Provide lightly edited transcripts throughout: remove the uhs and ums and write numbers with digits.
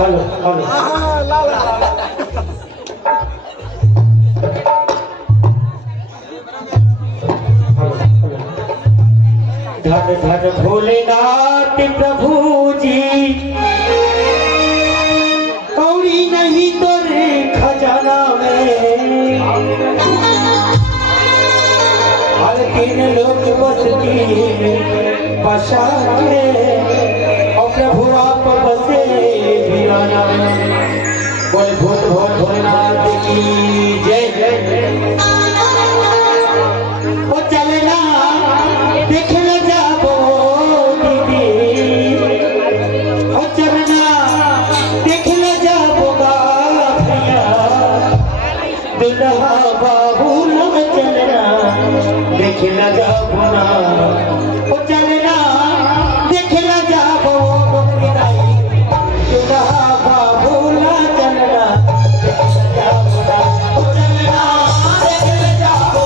Hello hello धन धन भोलेनाथ प्रभु जी कौड़ी नहीं तोरे खजाना में हर तीन लोग बस की बसा के और प्रभु आप बसे वीराना में बोल भूत भोल भोलेनाथ की जय जय वो चलना देखना जाबो दीदी वो चलना देखना जाबो भैया दुल्हा बाबू न चलना देखना जाबो ना वो चलना देखना जाबो दुल्हा बाबू न चलना देखना जाबो ना वो चलना देखना जाबो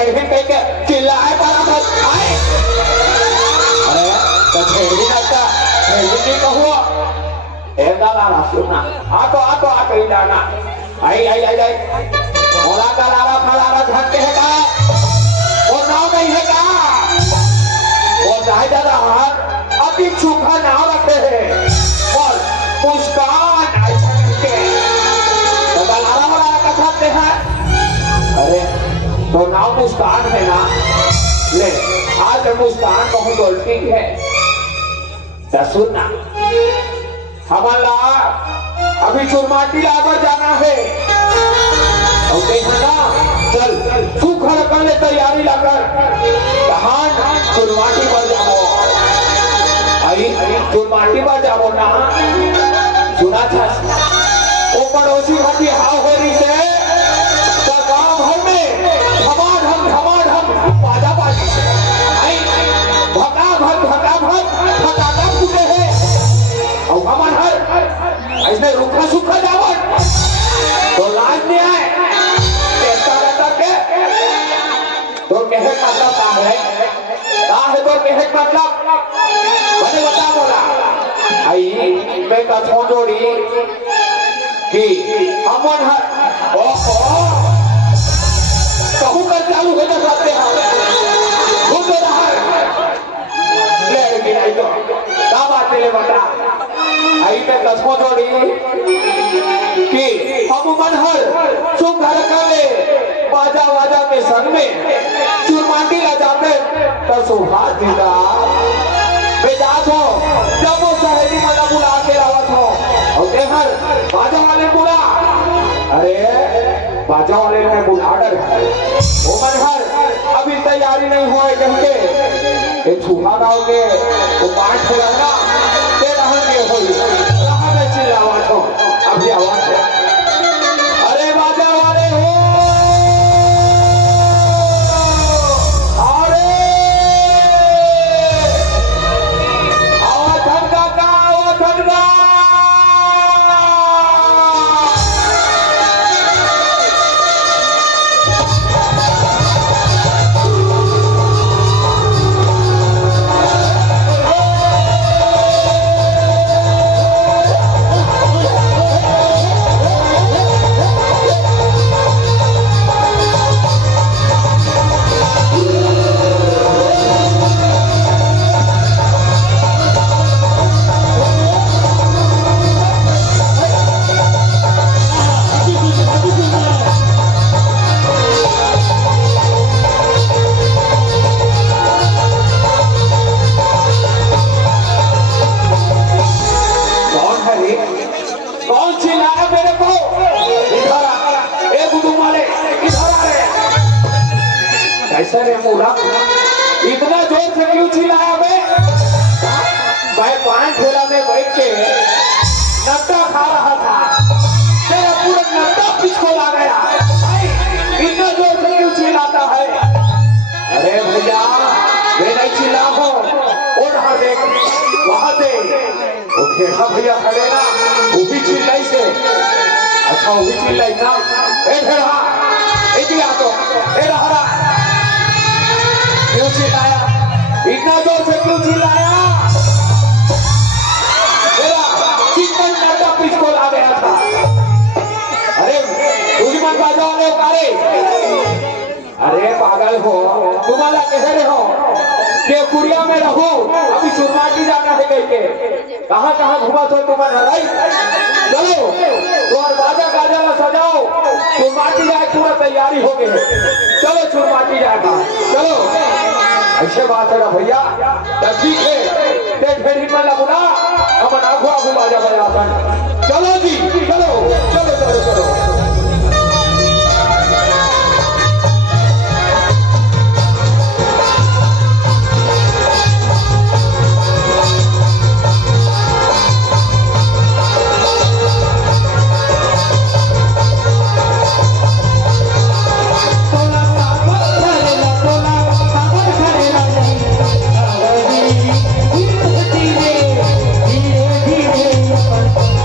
चिल्लाए बराबर आए अरे तो ठेरी लगता ठेरी कहो ऐसा लारा सुनना आतो ही जाना आई मोला का लारा फलारा झटके है का वो नाव नहीं है का वो जायदा रहा अभी सूखा नाव रखते हैं और मुस्कान ऐसा के तो लारा वाला का छाते हैं अरे तो नाव मुस्कान है ना ले आज मुस्कान बहुत उल्टी है तो सुनना हमारा अभी चुरमाटी लाकर जाना है और देखना चल सूखा कर ले तैयारी लाकर कहां चुरमाटी पर जाओ आई चुरमाटी पर जाओ ना सुना था वो पड़ोसी हटी हाव हो रही से गांव भर में धमाधम बाजा बाजी से आई भका फटाका फूटे है और हमार हर ऐसे रूखा सूखा जावन तो लाज नहीं आए ऐसा रहता के तो कहे मतलब का है तो कहे मतलब मैंने बता बोला आई मैं कथों जोड़ी कि अमन हर कहूँ कर चालू हो सकते हैं ले बता आई पे कसमों जोड़ी कि हम मनहर चुप घर कर ले बाजा वाजा के संग में चुरमाटी ला जाते तो सुहास दीदा बेजात हो जब वो सहेली मना बुला के आवत हो और घर बाजा वाले बुला। अरे बाजा वाले ने बुला डर वो मनहर अभी तैयारी नहीं हुए कहके ये छूहा गाँव के वो पाठ खेलना तेरा हो कहाँ में चिल्लावट हो अभी आवाज है। अरे बाजा वाले हो इतना जोर से क्यों चिल्लाया मैं पान ठेला में बैठ के नट्टा खा रहा था मेरा पूरा नट्टा पिछको ला गया इतना जोर से क्यों चिल्लाता है। अरे भैया मैं नहीं चिल्ला हो और देख वहां से खेखा भैया खड़े ना वो भी चिल्लाई से अच्छा वो भी चिल्लाई ना क्यों चिल्लाया इतना जोर से क्यों चिल्लाया मेरा चिकन नाटा पिछको ला गया था। अरे दुश्मन बाजा वाले उतारे अरे पागल हो तुम्हारा कह रहे हो कि कुरिया में रहो अभी चुरमाटी जाना है कह के कहाँ कहाँ घुमा तो तुम्हारा लड़ाई चलो तुम्हारे बाजा गाजा में सजाओ चुरमाटी जाए पूरा तैयारी हो गई चलो चुरमाटी जाएगा चलो ऐसे बात है ना भैया ठीक है फिर हिम्मत बुला हम आगू आगू बाजा बजा चलो जी चलो चलो चलो चलो धीरे धीरे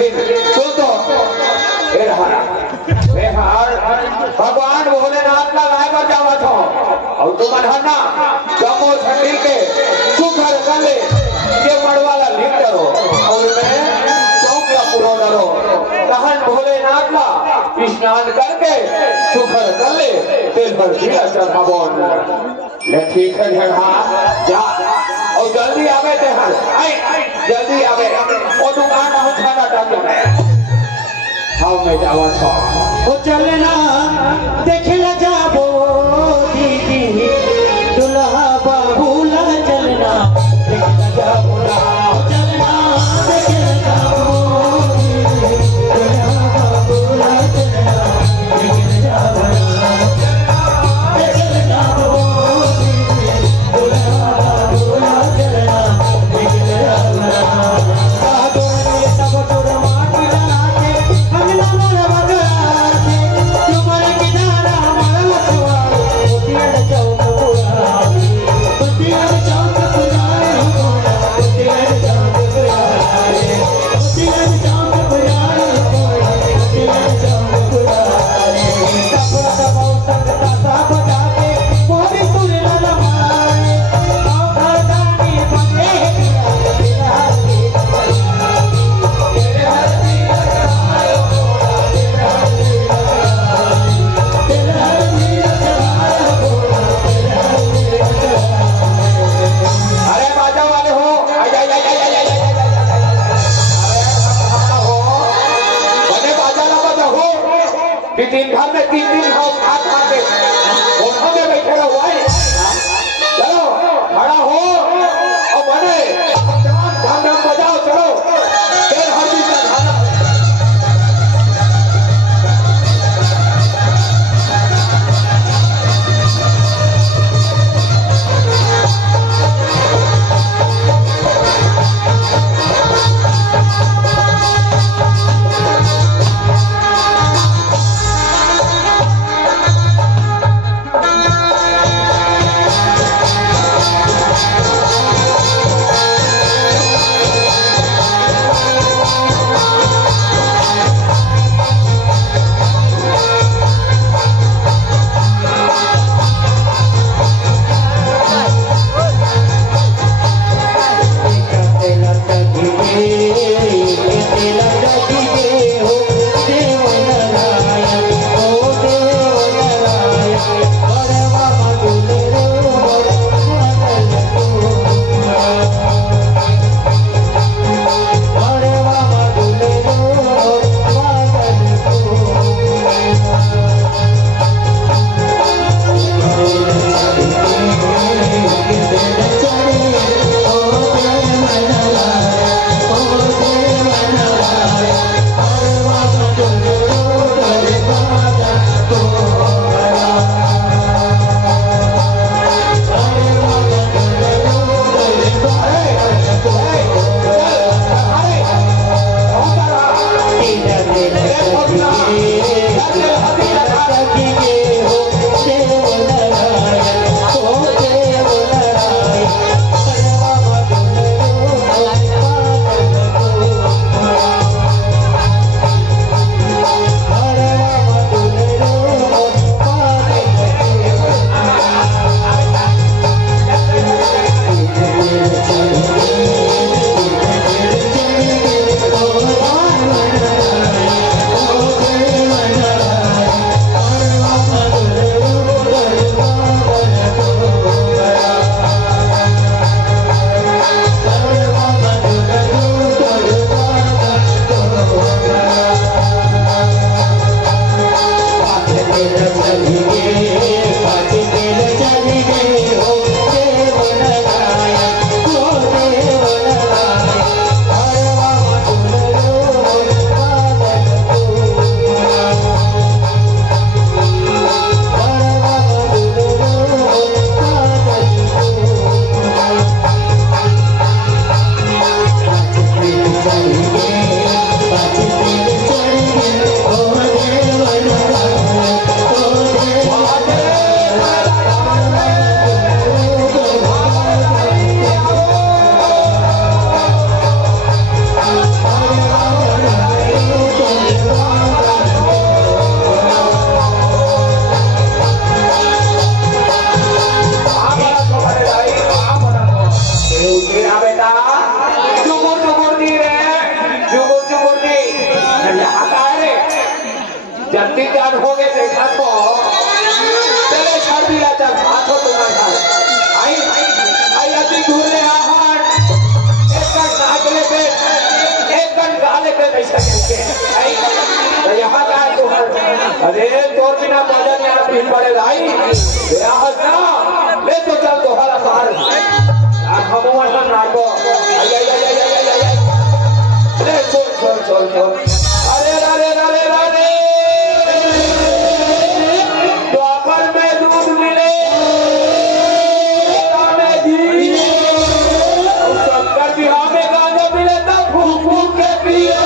लेकिन सुन तो भगवान भोलेनाथ का राय पर जावा था और तुम अनहना जमो ठंडी के सुखर गले ये मड़वाला लिख करो और मैं चौक पूरा करो कहन भोलेनाथ ला स्नान करके सुखर गले तेल पर दिया चढ़ावन ले ठीक है झगड़ा जा और जल्दी आवे ते हर आई जल्दी आवे और दुकान हम खाना डाल में हाँ मैं जावा था ओ चलना देखला जाबो दीदी दुल्हा बाबूला चलना देखला जाबो चलना देखला जाबो दुल्हा बाबूला चलना देखला जाबो देखला जाबो दुल्हा बाबूला चलना देखला जाबो साधो ने सब तोड़ माटी डाके हमला मोर बगाते तुम्हारे किनारा हमारा लखवा मोतिया चौक पुरानी मोतिया चौक पुरानी मोतिया चौक पुरानी मोतिया चौक पुरानी मोतिया चौक पुरानी कपड़ा दबाओ संगता साफ जाके मोरी सुरला लमाए आओ खरदानी बने तेरा अरे बाजा वाले हो बने बाजा ना बजा हो कि तीन घर में तीन खाओ खाट खाते होठों में बैठे रहो भाई चलो खड़ा हो और बने धाम धाम बजाओ चलो फिर हर चीज का खाना जल्दी जान हो गए देखा तो चले छाड़ दिया चल हाथों तुम्हारा आई आई अति दूर ले आहार एक घंटा लेके कैसा कहते तो यहाँ का तो अरे 2 बिना बजन यहाँ भीड़ पड़ेगा आई ले तो चल दोहरा बाहर हम नाटो ले छोड़ अरे अरे अरे अरे द्वापर में दूध मिले शंकर बिहार में गाना मिले तब फूक फूक के पिए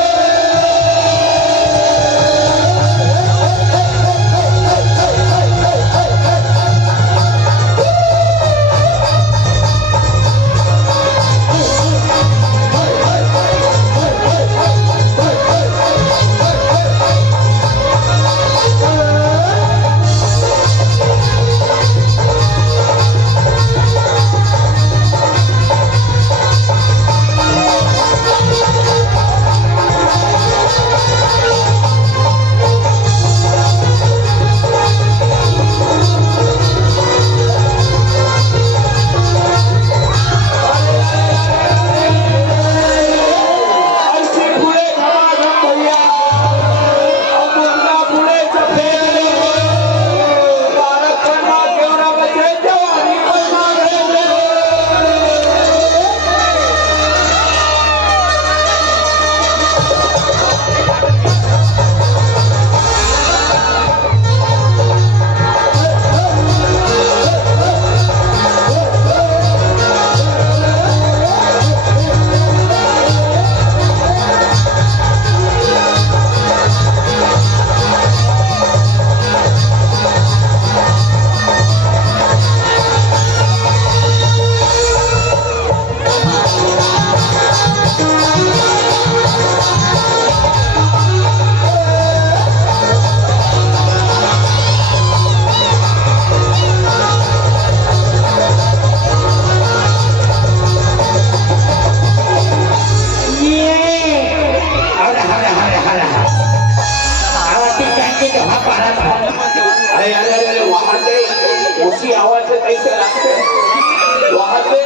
उसी आवाज से कैसे लगते वहां से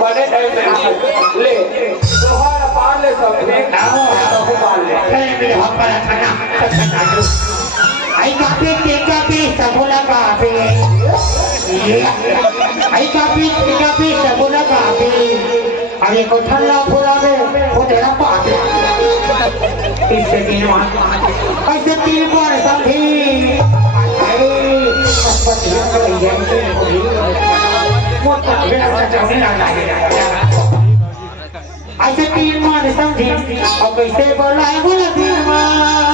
बड़े टाइम में ले तुम्हारा पार ले सब पार ले हम पर आई काफी सबोला काफी आई काफी सबोला काफी अब ये को ठल्ला फुला में वो तेरा पास इससे 3 बार ऐसे 3 बार समझी अरे पतिया को ये ऐसे 3 बार समझी और कैसे बोला 3 बार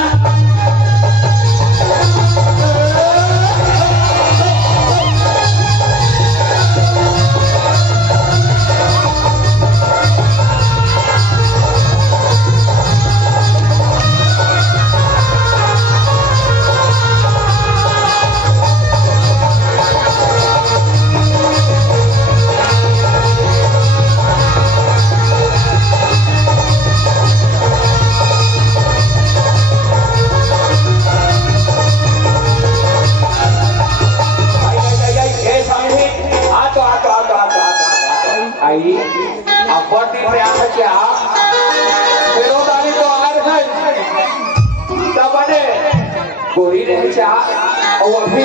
गोरी नहीं चाह और अभी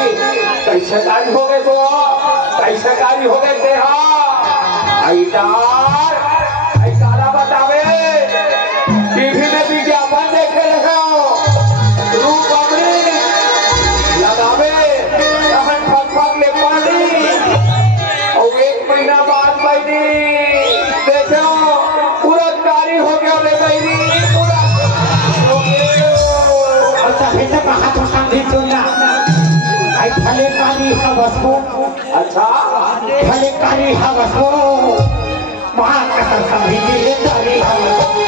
कैसे कारी हो गए तो कैसे कारी हो गए थे ऐसा बतावे टीवी में विज्ञापन देखे रहे रूप लगावे ले पानी भले कारी हवस को अच्छा भले कारी हवस को महाकसर सभी मिले कारी हवस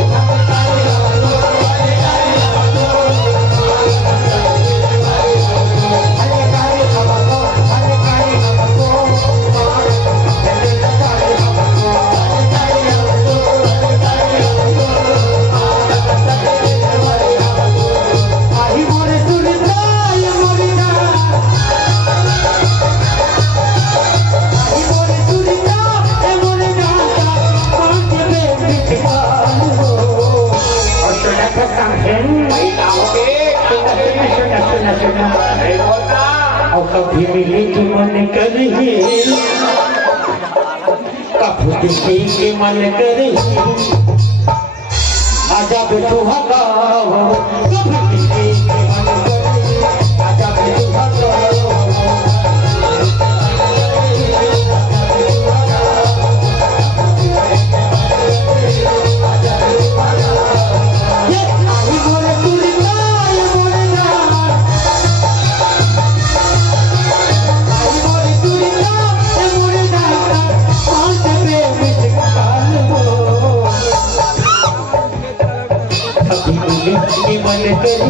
कभी मिले के मन करे कभी देखे के मन करे आजा बेटू हगा कभी मिले के मन करे आजा बेटू हगा मन करी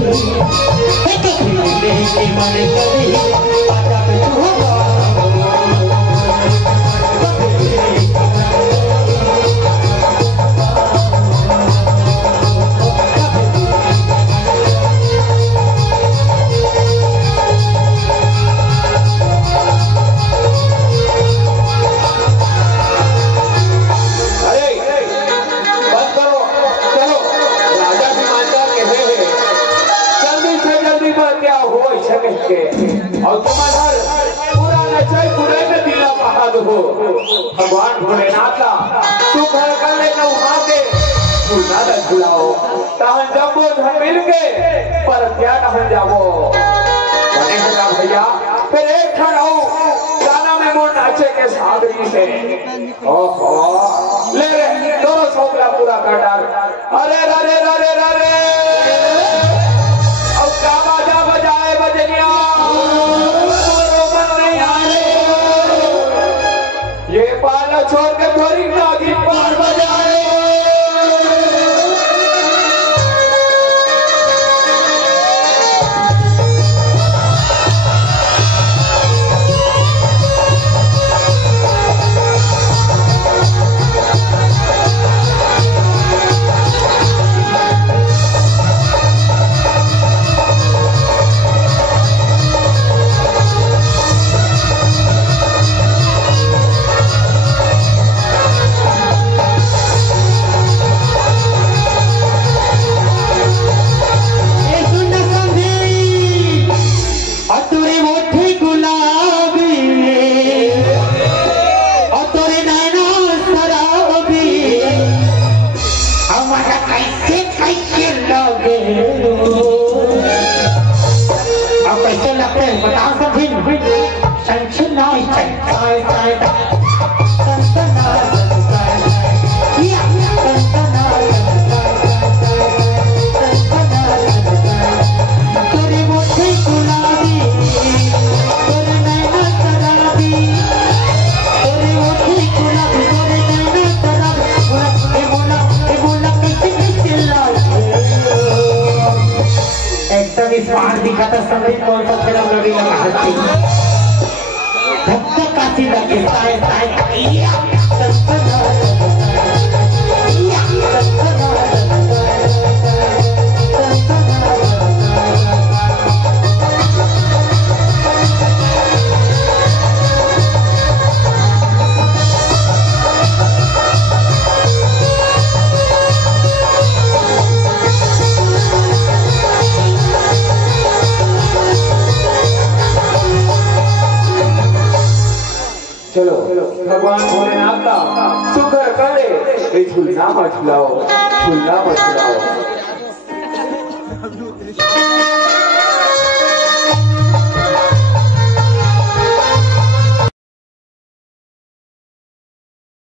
मन करी आजा बेटू और तुम्हारा पूरा नचाई पूरे में दिला बहाद हो भगवान भोलेनाथ तू घर कर ले वहां के झूला न झुलाओ तहन जब वो धन मिल के पर क्या न जाओ बने होगा भैया फिर एक क्षण आओ गाना में मोर नाचे के सादगी से ओहो ले रे दोनों छोकरा पूरा कर डाल अरे रे रे रे रे अब क्या बाजा बजाए बजनिया ये पाला छोड़ के थोड़ी नागी पार बजाए बाहर दिखा था समय कौन सा फिल्म लगी हंसी धक्का काशी लगे साए साए चलो भगवान भोलेनाथ का शुक्र करे झूलना मत झुलाओ झूलना मत झुलाओ